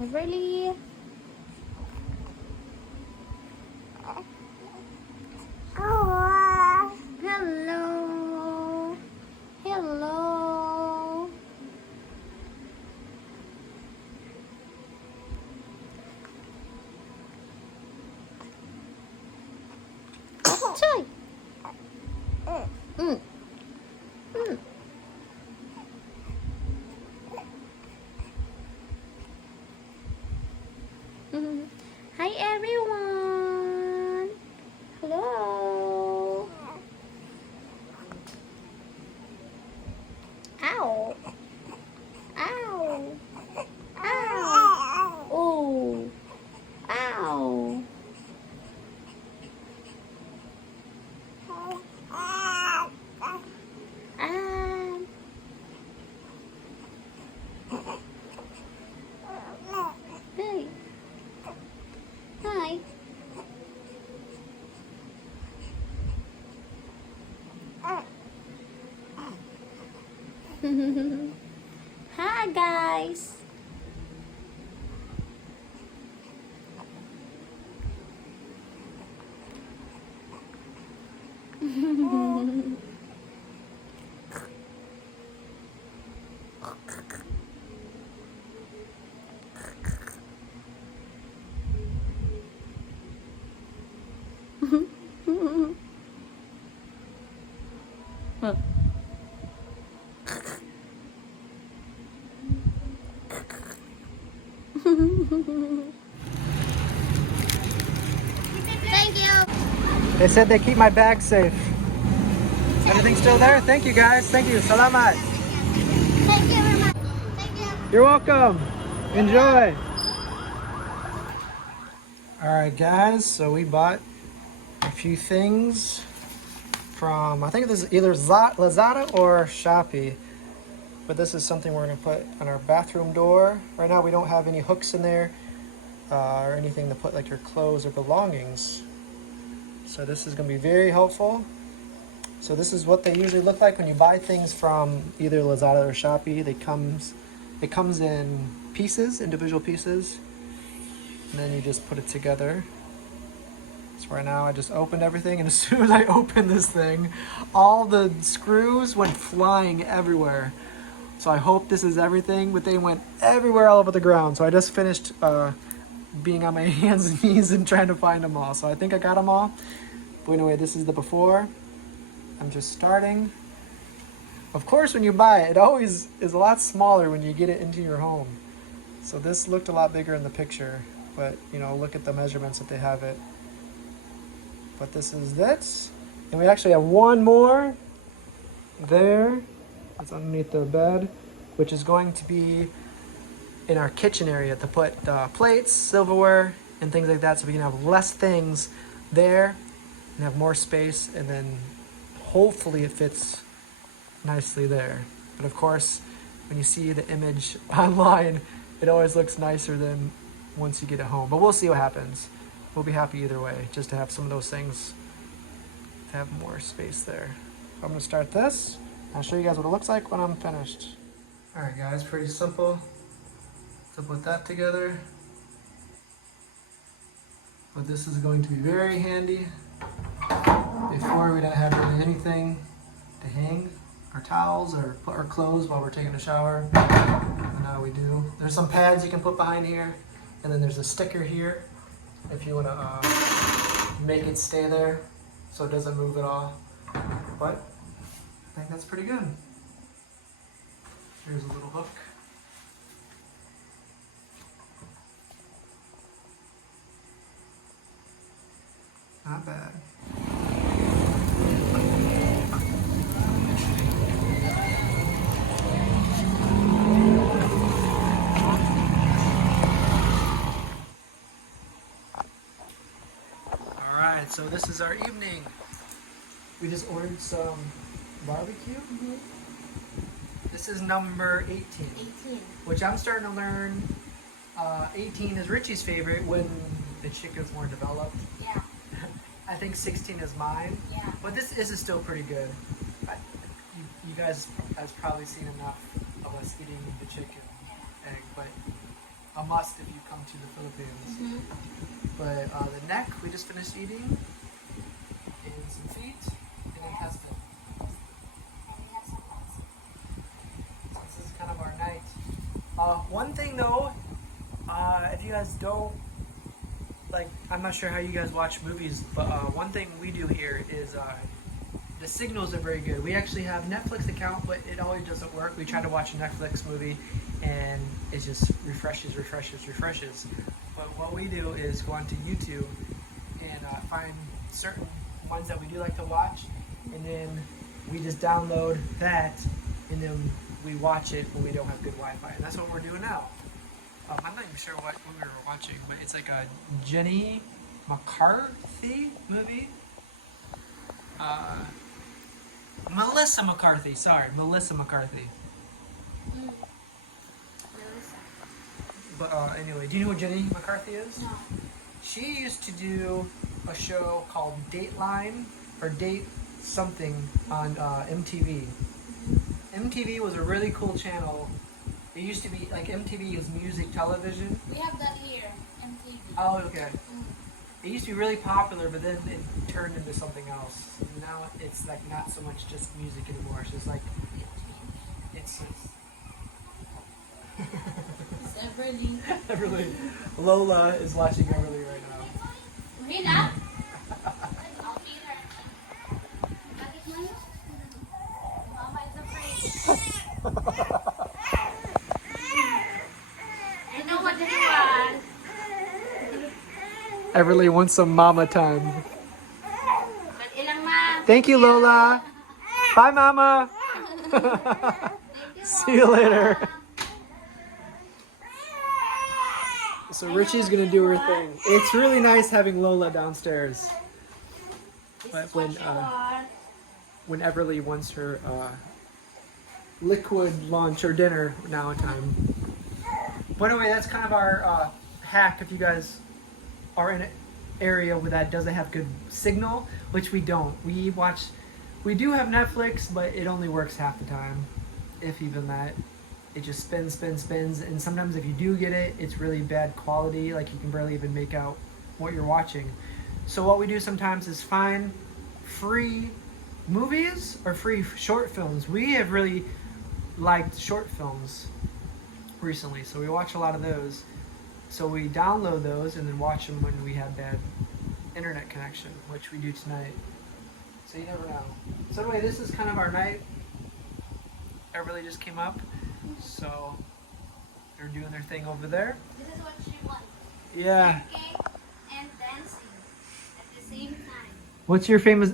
Everly. Hello. Hello. Chơi. Ừ. Ừ. Hi everyone. Hello. Ow. Ow. Ow. Oh. Ow. Ah. Hey. Hi. Hi guys. Thank you. They said they keep my bag safe. Everything's still there? Thank you guys. Thank you. Salamat. Thank you very much. Thank you. You're welcome. Enjoy. Alright guys, so we bought a few things from, I think this is either Lazada or Shopee. But this is something we're going to put on our bathroom door. Right now we don't have any hooks in there or anything to put like your clothes or belongings. So this is going to be very helpful. So this is what they usually look like when you buy things from either Lazada or Shopee. It comes in pieces, individual pieces, and then you just put it together. So right now I just opened everything, and as soon as I opened this thing, all the screws went flying everywhere. So I hope this is everything, but they went everywhere all over the ground. So I just finished being on my hands and knees and trying to find them all. So I think I got them all. But anyway, this is the before. I'm just starting. Of course, when you buy it, it always is a lot smaller when you get it into your home. So this looked a lot bigger in the picture, but you know, look at the measurements that they have it. But this is this. And we actually have one more there. It's underneath the bed, which is going to be in our kitchen area to put plates, silverware, and things like that, so we can have less things there and have more space, and then hopefully it fits nicely there. But of course, when you see the image online, it always looks nicer than once you get it home. But we'll see what happens. We'll be happy either way, just to have some of those things to have more space there. So I'm gonna start this. I'll show you guys what it looks like when I'm finished. All right guys, pretty simple to put that together. But this is going to be very handy. Before we didn't have really anything to hang our towels or put our clothes while we're taking a shower. And now we do. There's some pads you can put behind here, and then there's a sticker here if you want to make it stay there so it doesn't move at all. But I think that's pretty good. Here's a little hook. Not bad. Alright, so this is our evening. We just ordered some barbecue. This is number 18. 18. Which I'm starting to learn 18 is Richie's favorite when the chicken's more developed. Yeah. I think 16 is mine. Yeah. But this is still pretty good. You guys have probably seen enough of us eating the chicken egg, but a must if you come to the Philippines. But the neck we just finished eating, and some feet, and intestine. So this is kind of our night. One thing though, if you guys don't, like, I'm not sure how you guys watch movies, but one thing we do here is the signals are very good. We actually have Netflix account, but it always doesn't work. We try to watch a Netflix movie and it just refreshes. But what we do is go onto YouTube and find certain ones that we do like to watch, and then we just download that, and then we watch it when we don't have good Wi-Fi. And that's what we're doing now. I'm not even sure what we were watching, but it's like a Jenny McCarthy movie. Melissa McCarthy. But anyway, do you know who Jenny McCarthy is? No. She used to do a show called Dateline or Date Something on MTV. MTV was a really cool channel. It used to be like MTV is music television. We have that here, MTV. Oh, okay. It used to be really popular, but then it turned into something else. Now it's like not so much just music anymore. It's just like it's Everly. Everly. Lola is watching Everly right now. Rina? I'll feed her. Bakit mo? Mama is afraid. I know what this was. Everly wants some mama time. But ilang ma? Thank you, Lola. Bye, Mama. See you later. So Richie's gonna do her thing. It's really nice having Lola downstairs. But when Everly wants her liquid lunch or dinner now time. But anyway, that's kind of our hack if you guys are in an area where that doesn't have good signal, which we don't. We do have Netflix, but it only works half the time, if even that. It just spins, and sometimes if you do get it, it's really bad quality, like you can barely even make out what you're watching. So what we do sometimes is find free movies or free short films. We have really liked short films recently, so we watch a lot of those. So we download those and then watch them when we have bad internet connection, which we do tonight. So you never know. So anyway, this is kind of our night. Everybody just came up, so they're doing their thing over there. This is what she wants. Yeah. Drinking and dancing at the same time. What's your famous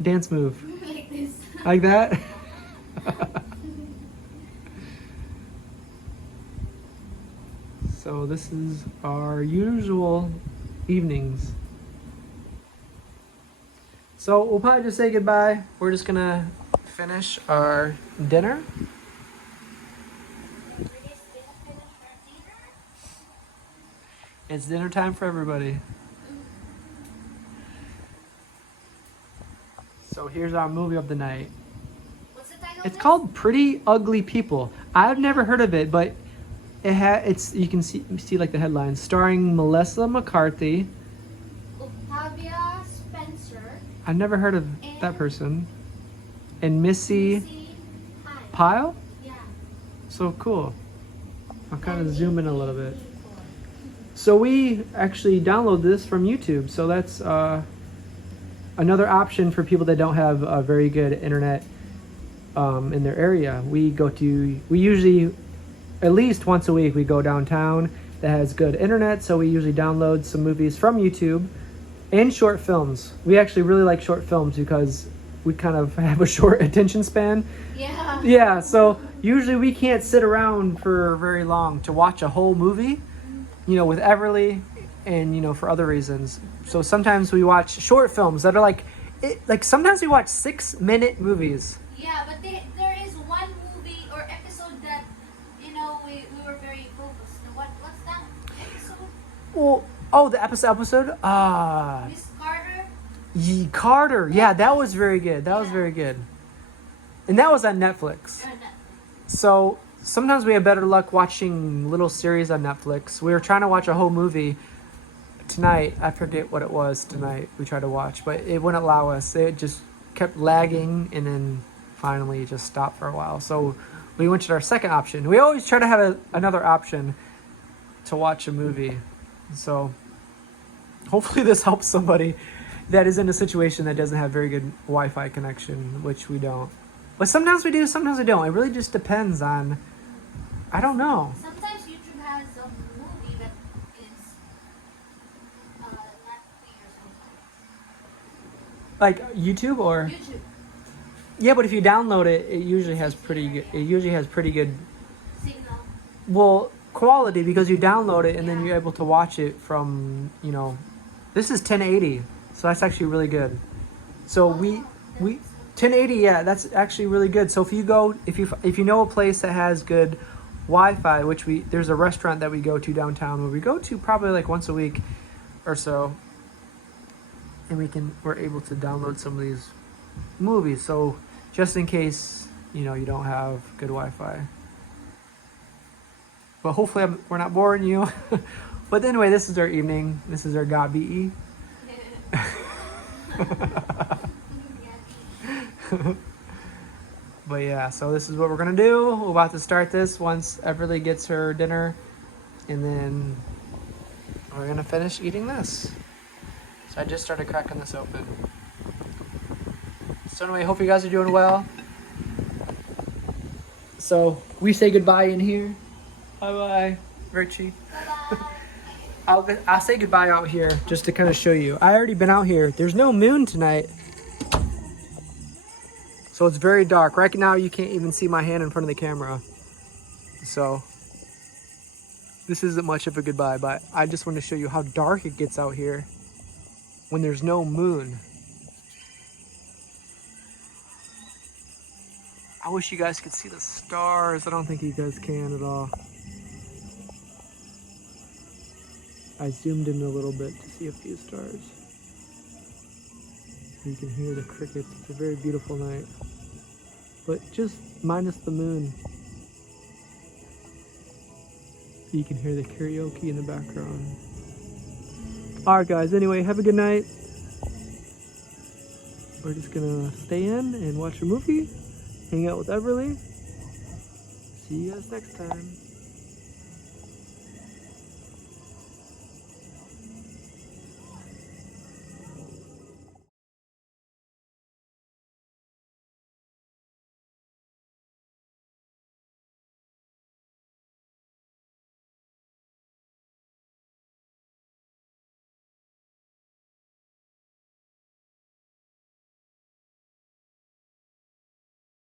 dance move? Like this. Like that? So this is our usual evenings. So we'll probably just say goodbye. We're just gonna finish our dinner. It's dinner time for everybody. So here's our movie of the night. What's the title? It's called Pretty Ugly People. I've never heard of it, but it's you can see like the headlines, starring Melissa McCarthy. Octavia Spencer. I've never heard of that person. And Missy Pyle? Yeah. So cool. I'll kind of zoom in a little bit. So we actually download this from YouTube. So that's another option for people that don't have a very good internet in their area. We usually, at least once a week, we go downtown that has good internet. So we usually download some movies from YouTube and short films. We actually really like short films because we kind of have a short attention span. Yeah. Yeah, so usually we can't sit around for very long to watch a whole movie, with Everly and, for other reasons. So sometimes we watch short films that are like sometimes we watch 6-minute movies. Yeah, but there is one movie or episode that, we were very focused. What's that episode? Well, the episode? Miss Carter? Carter. Yeah, that was very good. That was very good. And that was on Netflix. So sometimes we have better luck watching little series on Netflix. We were trying to watch a whole movie tonight. I forget what it was tonight we tried to watch, but it wouldn't allow us. It just kept lagging, and then finally it just stopped for a while. So we went to our second option. We always try to have another option to watch a movie. So hopefully this helps somebody that is in a situation that doesn't have very good Wi-Fi connection, which we don't. But sometimes we do, sometimes we don't. It really just depends on, I don't know. Sometimes YouTube has a movie that is not clear sometimes. Like YouTube or? YouTube. Yeah, but if you download it, it usually has pretty good. It usually has pretty good. Signal. Well, quality, because you download it and then you're able to watch it from, you know, this is 1080, so that's actually really good. So we 1080, yeah, that's actually really good. So if you go, if you know a place that has good Wi-Fi, which there's a restaurant that we go to downtown where we go to probably like once a week or so, and we're able to download some of these movies. So just in case, you know, you don't have good Wi-Fi. But hopefully we're not boring you. But anyway, this is our evening. This is our gabi. But yeah, so this is what we're gonna do. We're about to start this once Everly gets her dinner, and then we're gonna finish eating this. So I just started cracking this open. So anyway, hope you guys are doing well. So we say goodbye in here. Bye bye, Richie. Bye-bye. I'll say goodbye out here just to kind of show you. I already been out here. There's no moon tonight, so it's very dark. Right now you can't even see my hand in front of the camera. So this isn't much of a goodbye, but I just want to show you how dark it gets out here when there's no moon. I wish you guys could see the stars. I don't think you guys can at all. I zoomed in a little bit to see a few stars. You can hear the crickets. It's a very beautiful night. But just minus the moon. You can hear the karaoke in the background. Alright guys, anyway, have a good night. We're just gonna stay in and watch a movie, hang out with Everly. See you guys next time.